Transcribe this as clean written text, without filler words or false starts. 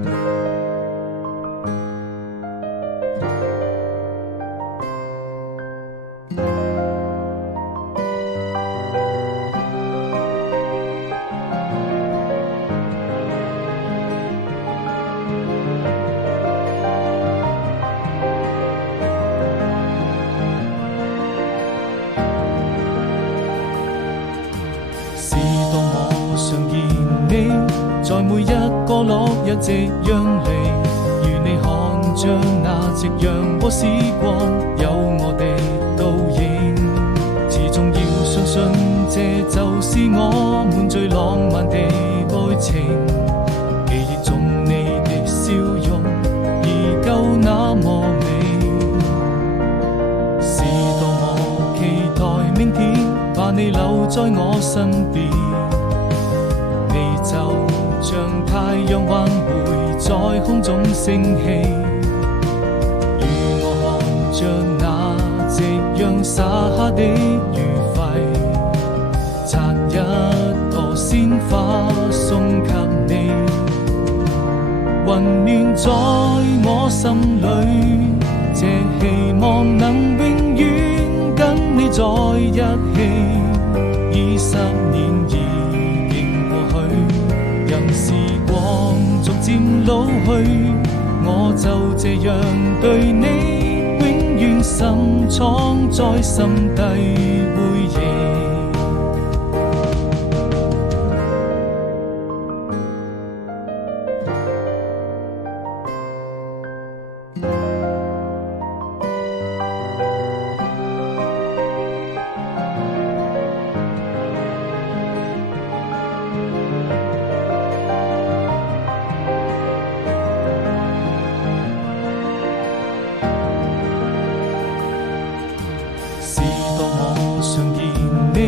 是當我想見你，在每一個落日夕陽裡，如你看着那夕陽和時光，有我的倒影。始終要相信，這就是我們最浪漫的愛情。記憶中你的笑容，依舊那麼美。是多麼期待明天，把你留在我身邊。你就像太陽還會在空中升起，與我看着那夕陽灑下的餘暉，摘一朵鮮花送給你，溫暖在我心裡，這希望能永遠跟你在一起。20年已經過去，任時光逐漸老去，我就這樣對你永遠深藏在心底回憶。是多麼想見你，